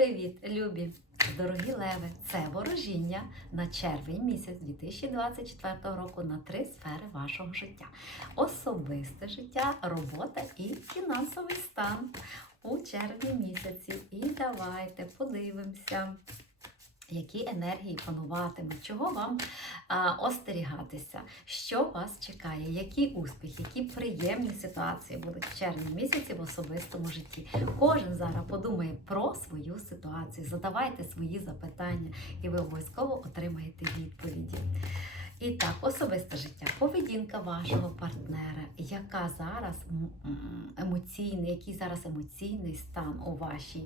Привіт, любі! Дорогі леви! Це ворожіння на червень місяць 2024 року на три сфери вашого життя: особисте життя, робота і фінансовий стан у червні місяці. І давайте подивимося. Які енергії пануватимуть, чого вам а, остерігатися, що вас чекає, які успіхи, які приємні ситуації будуть в червні місяці в особистому житті. Кожен зараз подумає про свою ситуацію, задавайте свої запитання, і ви обов'язково отримаєте відповіді. І так, особисте життя, поведінка вашого партнера, яка зараз емоційний, який зараз емоційний стан у вашій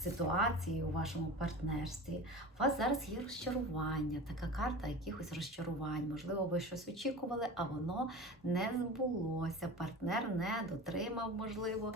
ситуації, у вашому партнерстві. У вас зараз є розчарування, така карта якихось розчарувань. Можливо, ви щось очікували, а воно не збулося. Партнер не дотримав, можливо,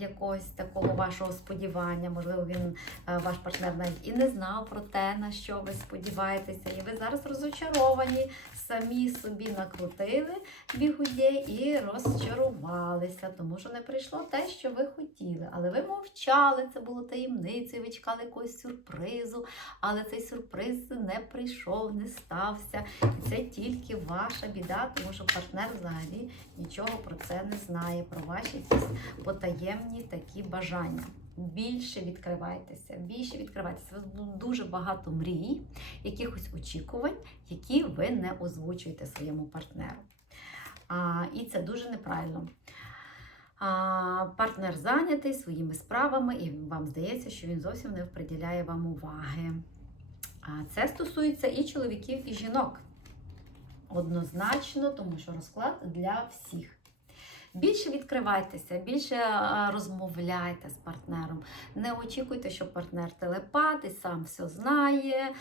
якогось такого вашого сподівання. Можливо, він е, ваш партнер навіть і не знав про те, на що ви сподіваєтеся, і ви зараз розочаровані, самі собі накрутили бігує і розчарувалися, тому що не прийшло те, що ви хотіли. Але ви мовчали, це було таємницею, ви чекали якогось сюрпризу, але цей сюрприз не прийшов, не стався. І це тільки ваша біда, тому що партнер взагалі нічого про це не знає, про ваші якісь потаємні такі бажання. Більше відкривайтеся, більше відкривайтеся. У вас було дуже багато мрій, якихось очікувань, які ви не озвучуєте своєму партнеру. А, і це дуже неправильно. Партнер зайнятий своїми справами, і вам здається, що він зовсім не приділяє вам уваги. Це стосується і чоловіків, і жінок. Однозначно, тому що розклад для всіх. Більше відкривайтеся, більше розмовляйте з партнером. Не очікуйте, що партнер телепат і сам все знає,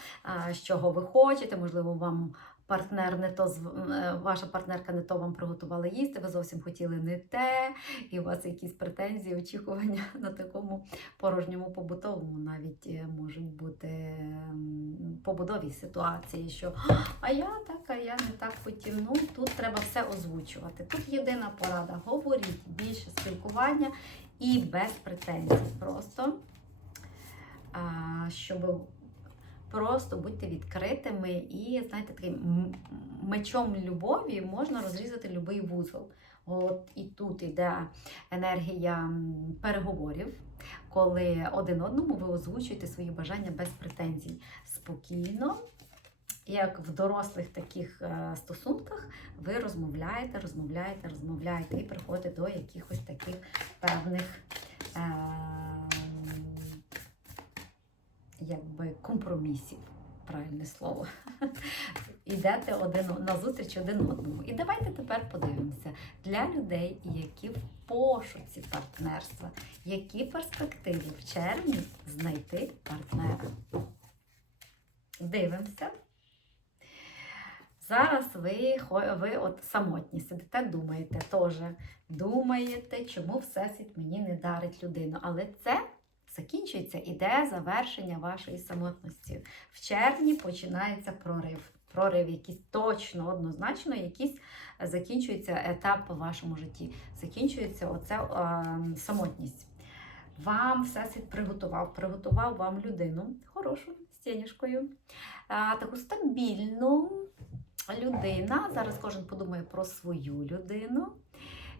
з чого ви хочете. Можливо, вам партнер не то е, ваша партнерка не то вам приготувала їсти, ви зовсім хотіли не те, і у вас якісь претензії, очікування на такому порожньому побутовому навіть е, можуть бути м, побутові ситуації, що а я так, а я не так хотів. Ну тут треба все озвучувати. Тут єдина порада: говоріть більше спілкування і без претензій. Просто щоб просто будьте відкритими і, знаєте, таким мечом любові можна розрізати будь-який вузол. От і тут йде енергія переговорів, коли один одному ви озвучуєте свої бажання без претензій. Спокійно, як в дорослих таких е, стосунках, ви розмовляєте, розмовляєте, розмовляєте і приходите до якихось таких певних. Е, якби компромісів, правильне слово. Йдете один на зустріч один одному. І давайте тепер подивимося для людей, які в пошуці партнерства, які перспективи в червні знайти партнера. Дивимося. Зараз ви, ви от самотні сидите, думаєте теж. Думаєте, чому Всесвіт мені не дарить людину. Але це закінчується, іде завершення вашої самотності. В червні починається прорив. Прорив якийсь точно, однозначно, якийсь е, закінчується етап в вашому житті. Закінчується оця е, самотність. Вам всесвіт приготував, приготував вам людину хорошу з тінішкою, а, таку стабільну людина. Зараз кожен подумає про свою людину.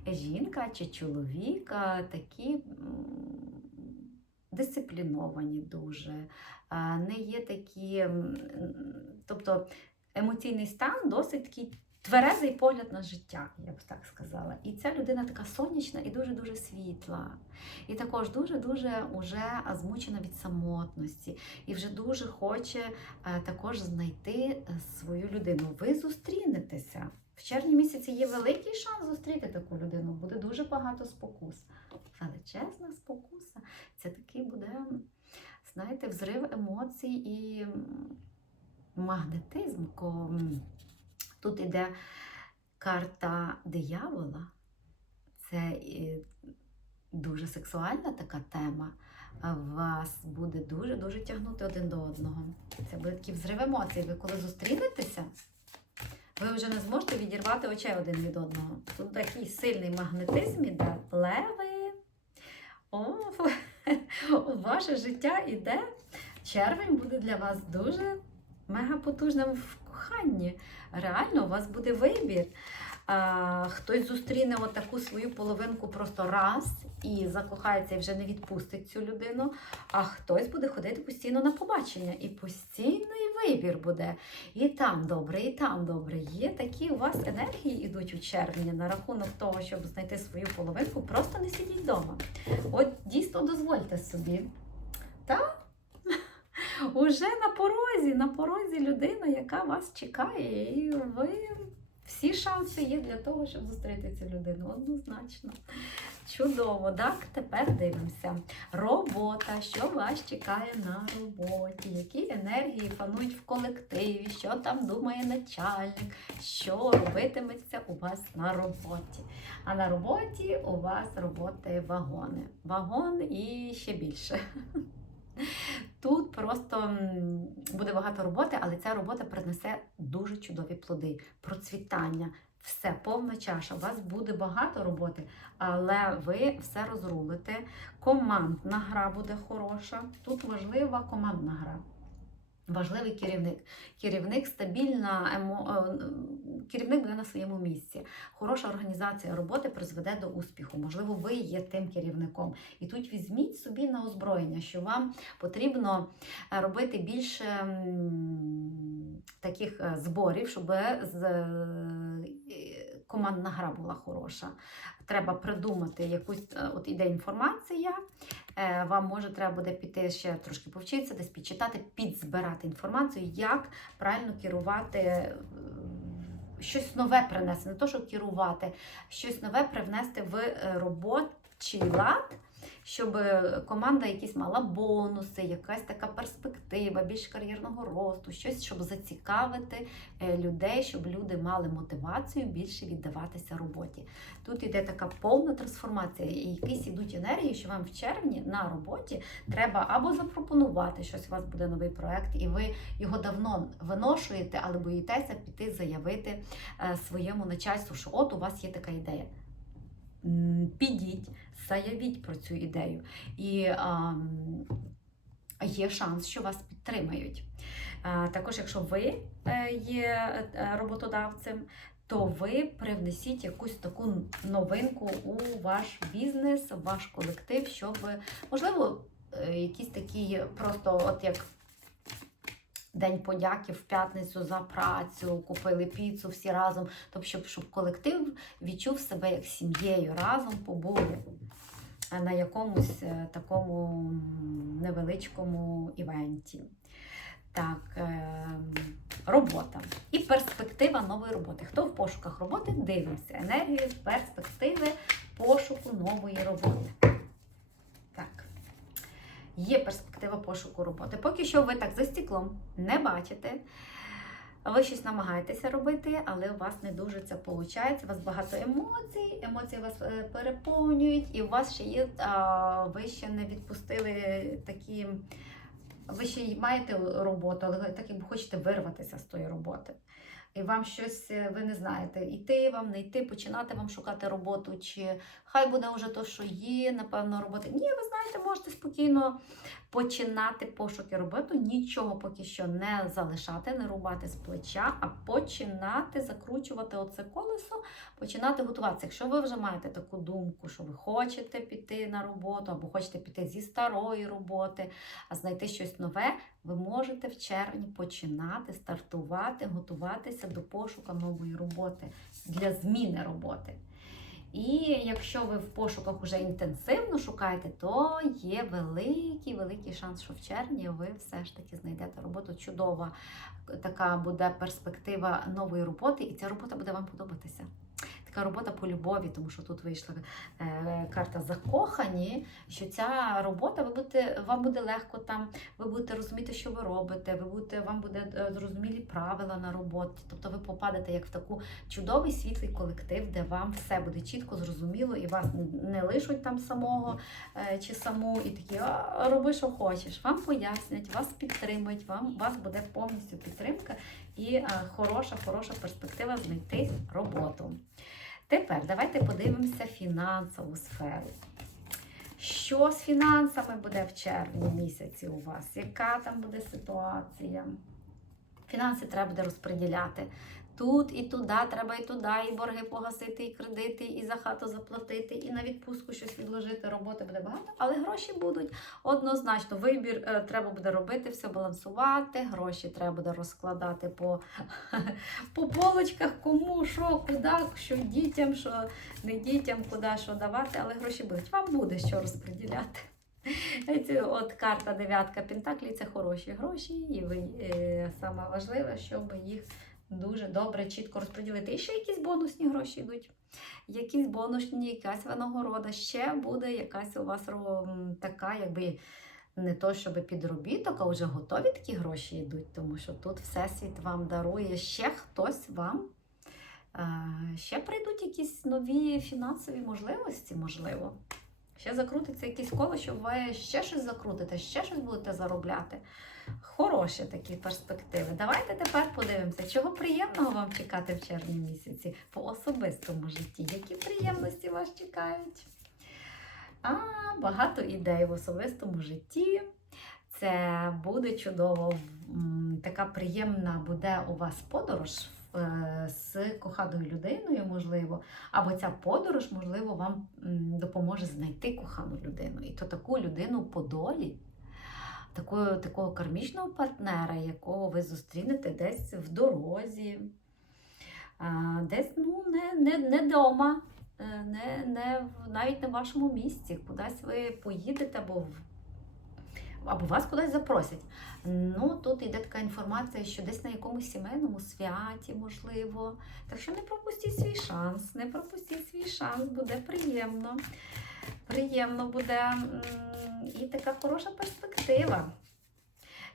Жінка чи чоловік а, такі дисципліновані дуже, не є такі, тобто емоційний стан досить такий тверезий погляд на життя, я б так сказала. І ця людина така сонячна і дуже-дуже світла. І також дуже-дуже уже змучена від самотності, і вже дуже хоче е, також знайти е, свою людину. Ви зустрінетеся. В червні місяці є великий шанс зустріти таку людину. Буде дуже багато спокус. Величезна спокуса. Це такий буде, знаєте, взрив емоцій і магнетизм. Тут іде карта диявола. Це дуже сексуальна така тема. Вас буде дуже-дуже тягнути один до одного. Це буде такий взрив емоцій. Ви коли зустрінетеся, ви вже не зможете відірвати очей один від одного. Тут такий сильний магнетизм іде. Леви. О, ваше життя іде. Червень буде для вас дуже мега потужним в коханні. Реально, у вас буде вибір. Хтось зустріне отаку свою половинку просто раз і закохається і вже не відпустить цю людину. А хтось буде ходити постійно на побачення, і постійний вибір буде. І там добре, і там добре. Є такі у вас енергії йдуть у червні на рахунок того, щоб знайти свою половинку. Просто не сидіть вдома. От дійсно дозвольте собі. Та? Уже на порозі, на порозі людина, яка вас чекає, і ви всі шанси є для того, щоб зустріти цю людину. Однозначно. Чудово, так, тепер дивимося. Робота, що вас чекає на роботі, які енергії панують в колективі, що там думає начальник, що робитиметься у вас на роботі. А на роботі у вас роботи вагони. Вагон і ще більше. Тут просто буде багато роботи, але ця робота принесе дуже чудові плоди, процвітання. Все, повна чаша. У вас буде багато роботи, але ви все розрулите. Командна гра буде хороша. Тут важлива командна гра. Важливий керівник. Керівник стабільна, емо... е, керівник буде на своєму місці. Хороша організація роботи призведе до успіху. Можливо, ви є тим керівником. І тут візьміть собі на озброєння, що вам потрібно е, робити більше таких е, зборів, щоб з... командна гра була хороша. Треба придумати якусь, е, от іде інформація. Е, Вам може треба буде піти ще трошки повчитися, десь підчитати, підзбирати інформацію, як правильно керувати. е, Щось нове принести, не то, що керувати, щось нове привнести в робочий лад, щоб е, команда якісь мала бонуси, якась така перспектива, більш кар'єрного росту, щось, щоб зацікавити е, людей, щоб люди мали мотивацію більше віддаватися роботі. Тут іде така повна трансформація, і якісь ідуть енергії, що вам в червні на роботі треба або запропонувати щось, у вас буде новий проект, і ви його давно виношуєте, але боїтеся піти заявити е, своєму начальству, що от у вас є така ідея. Підіть, заявіть про цю ідею. І ам, є шанс, що вас підтримають. А, Також, якщо ви е, є е, роботодавцем, то ви привнесіть якусь таку новинку у ваш бізнес, в ваш колектив, щоб, можливо, е, якісь такі просто от як. День подяки в п'ятницю за працю, купили піцу всі разом. Тобто, щоб, щоб колектив відчув себе як сім'єю, разом побули е, на якомусь е, такому невеличкому івенті. Так, ем, робота і перспектива нової роботи. Хто в пошуках роботи? Дивимося. Енергію, перспективи пошуку нової роботи. Є перспектива пошуку роботи. Поки що ви так за стеклом не бачите. Ви щось намагаєтеся робити, але у вас не дуже це виходить. У вас багато емоцій, емоції вас е, переповнюють, і у вас ще є, ви ще не відпустили такі. Ви ще маєте роботу, але так якби хочете вирватися з тої роботи. І вам щось, е, ви не знаєте, йти вам, не йти, починати вам шукати роботу, чи хай буде вже то, що є, напевно, роботи. Ні, ви знаєте, можете спокійно починати пошуки роботи, нічого поки що не залишати, не рубати з плеча, а починати закручувати оце колесо, починати готуватися. Якщо ви вже маєте таку думку, що ви хочете піти на роботу, або хочете піти зі старої роботи, а знайти щось нове, ви можете в червні починати стартувати, готуватися до пошуку нової роботи для зміни роботи. І якщо ви в пошуках вже інтенсивно шукаєте, то є великий великий шанс, що в червні ви все ж таки знайдете роботу. Чудова така буде перспектива нової роботи, і ця робота буде вам подобатися. Така робота по любові, тому що тут вийшла е, карта закохані. Що ця робота ви будете, вам буде легко там, ви будете розуміти, що ви робите, ви будете, вам буде е, зрозумілі правила на роботі. Тобто ви попадете як в таку чудовий світлий колектив, де вам все буде чітко зрозуміло, і вас не лишуть там самого е, чи саму, і такі роби, що хочеш. Вам пояснять, вас підтримують, вам вас буде повністю підтримка і е, хороша, хороша перспектива знайти роботу. Тепер давайте подивимося фінансову сферу. Що з фінансами буде в червні місяці у вас? Яка там буде ситуація? Фінанси треба буде розподіляти. Тут і туди, треба і туди, і борги погасити, і кредити, і за хату заплатити, і на відпустку щось відложити. Роботи буде багато, але гроші будуть однозначно. Вибір е, треба буде робити, все балансувати. Гроші треба буде розкладати по, по полочках, кому, що, куди, що дітям, що не дітям, куди що давати, але гроші будуть. Вам буде що розподіляти. От карта дев'ятка Пентаклі це хороші гроші, і ви е, саме важливе, щоб їх дуже добре, чітко розподілити. І ще якісь бонусні гроші йдуть. Якісь бонусні, якась винагорода. Ще буде якась у вас така, якби не то, щоб підробіток, а вже готові такі гроші йдуть, тому що тут Всесвіт вам дарує ще хтось вам. е, Ще прийдуть якісь нові фінансові можливості, можливо. Ще закрутиться якесь коло, що ви ще щось закрутите, ще щось будете заробляти. Хороші такі перспективи. Давайте тепер подивимося, чого приємного вам чекати в червні місяці по особистому житті. Які приємності вас чекають? А, багато ідей в особистому житті. Це буде чудово. Така приємна буде у вас подорож з коханою людиною, можливо. Або ця подорож, можливо, вам допоможе знайти кохану людину. І то таку людину по долі, такого, такого кармічного партнера, якого ви зустрінете десь в дорозі, десь ну, не, не, не дома, е, не, не, навіть в вашому місці. Кудись ви поїдете або або вас кудись запросять. Ну, тут йде така інформація, що десь на якомусь сімейному святі, можливо. Так що не пропустіть свій шанс, не пропустіть свій шанс, буде приємно. Приємно буде і така хороша перспектива.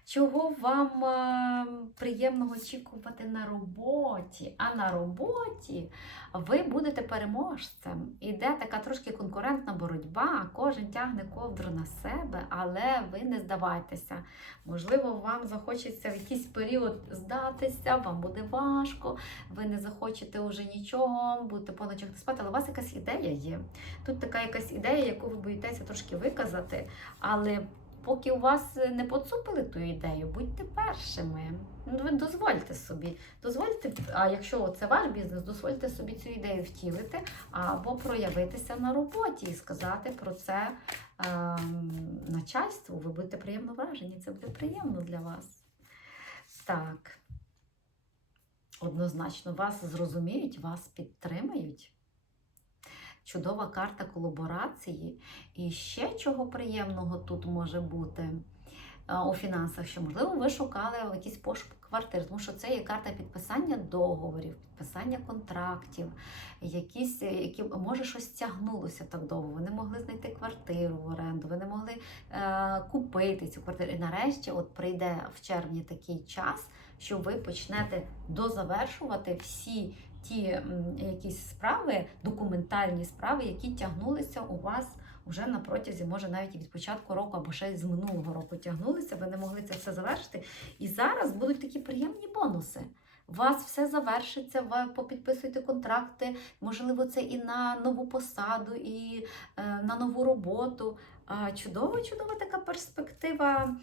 Чого вам е, приємного очікувати на роботі? А на роботі ви будете переможцем. Іде така трошки конкурентна боротьба, кожен тягне ковдру на себе, але ви не здавайтеся. Можливо, вам захочеться в якийсь період здатися, вам буде важко, ви не захочете вже нічого, будете по ночах не спати, але у вас якась ідея є. Тут така якась ідея, яку ви боїтеся трошки виказати, але поки у вас не поцупили ту ідею, будьте першими. Ну, ви дозвольте собі. Дозвольте, а якщо це ваш бізнес, дозвольте собі цю ідею втілити або проявитися на роботі і сказати про це ем, начальству. Ви будете приємно вражені, це буде приємно для вас. Так. Однозначно, вас зрозуміють, вас підтримають. Чудова карта колаборації. І ще чого приємного тут може бути у фінансах, що, можливо, ви шукали якийсь пошук квартир, тому що це є карта підписання договорів, підписання контрактів, якісь, е, які може щось тягнулося так довго. Ви не могли знайти квартиру в оренду, ви не могли е, купити цю квартиру. І нарешті, от прийде в червні такий час, що ви почнете дозавершувати всі ті якісь справи, документальні справи, які тягнулися у вас вже на протязі, може навіть від початку року або ще з минулого року тягнулися, ви не могли це все завершити. І зараз будуть такі приємні бонуси. У вас все завершиться, ви попідписуєте контракти, можливо, це і на нову посаду, і е, на нову роботу. А, Чудова, чудова така перспектива,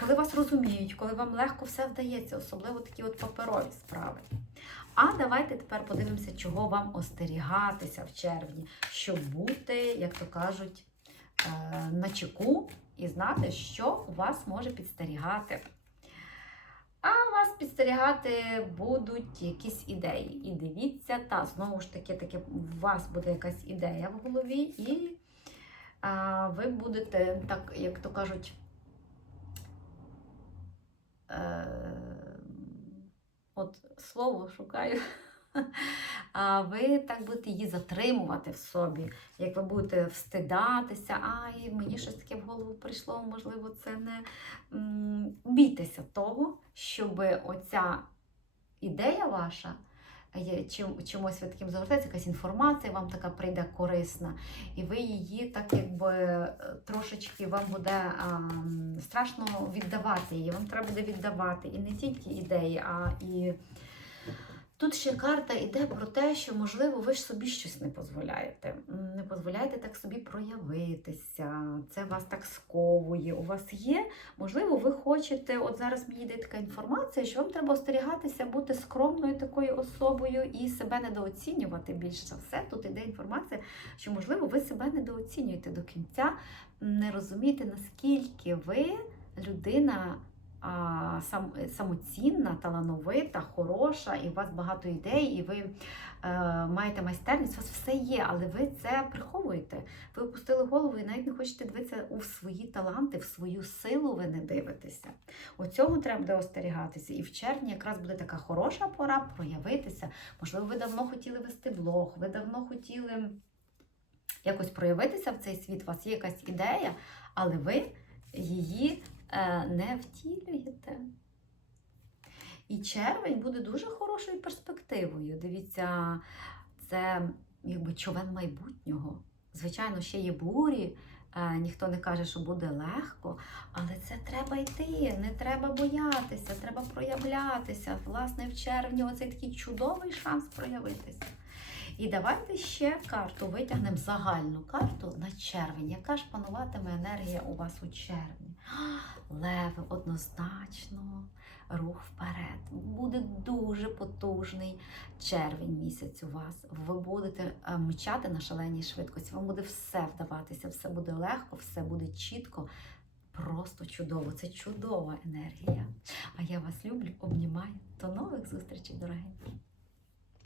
коли вас розуміють, коли вам легко все вдається, особливо такі от паперові справи. А давайте тепер подивимося, чого вам остерігатися в червні, щоб бути, як то кажуть, е, на чеку і знати, що вас може підстерігати. А вас підстерігати будуть якісь ідеї. І дивіться, та знову ж таки, таки у вас буде якась ідея в голові, і а, ви будете, так, як то кажуть, е, от слово шукаю. А ви так будете її затримувати в собі, як ви будете встидатися, ай, мені щось таке в голову прийшло, можливо, це не бійтеся того, щоб оця ідея ваша. Чим, чимось ви таким загортається, якась інформація вам така прийде корисна, і ви її так якби е, трошечки вам буде а, страшно віддавати її. Вам треба буде віддавати і не тільки ідеї, а і Тут ще карта йде про те, що, можливо, ви ж собі щось не дозволяєте. Не дозволяєте так собі проявитися, це вас так сковує. У вас є, можливо, ви хочете, от зараз мені йде така інформація, що вам треба остерігатися бути скромною такою особою і себе недооцінювати більш за все. Тут іде інформація, що, можливо, ви себе недооцінюєте до кінця, не розумієте, наскільки ви людина самоцінна, талановита, хороша, і у вас багато ідей, і ви е, маєте майстерність, у вас все є, але ви це приховуєте. Ви опустили голову і навіть не хочете дивитися у свої таланти, в свою силу ви не дивитеся. Оцього треба буде остерігатися. І в червні якраз буде така хороша пора проявитися. Можливо, ви давно хотіли вести блог, ви давно хотіли якось проявитися в цей світ, у вас є якась ідея, але ви її е, не втілюєте. І червень буде дуже хорошою перспективою. Дивіться, це якби човен майбутнього. Звичайно, ще є бурі. е, Ніхто не каже, що буде легко, але це треба йти, не треба боятися, треба проявлятися. Власне, в червні оцей такий чудовий шанс проявитися. І давайте ще карту витягнемо загальну карту на червень. Яка ж пануватиме енергія у вас у червні? Леви однозначно, рух вперед. Буде дуже потужний червень місяць у вас. Ви будете е, мчати на шаленій швидкості. Вам буде все вдаватися, все буде легко, все буде чітко. Просто чудово. Це чудова енергія. А я вас люблю, обнімаю. До нових зустрічей, дорогі.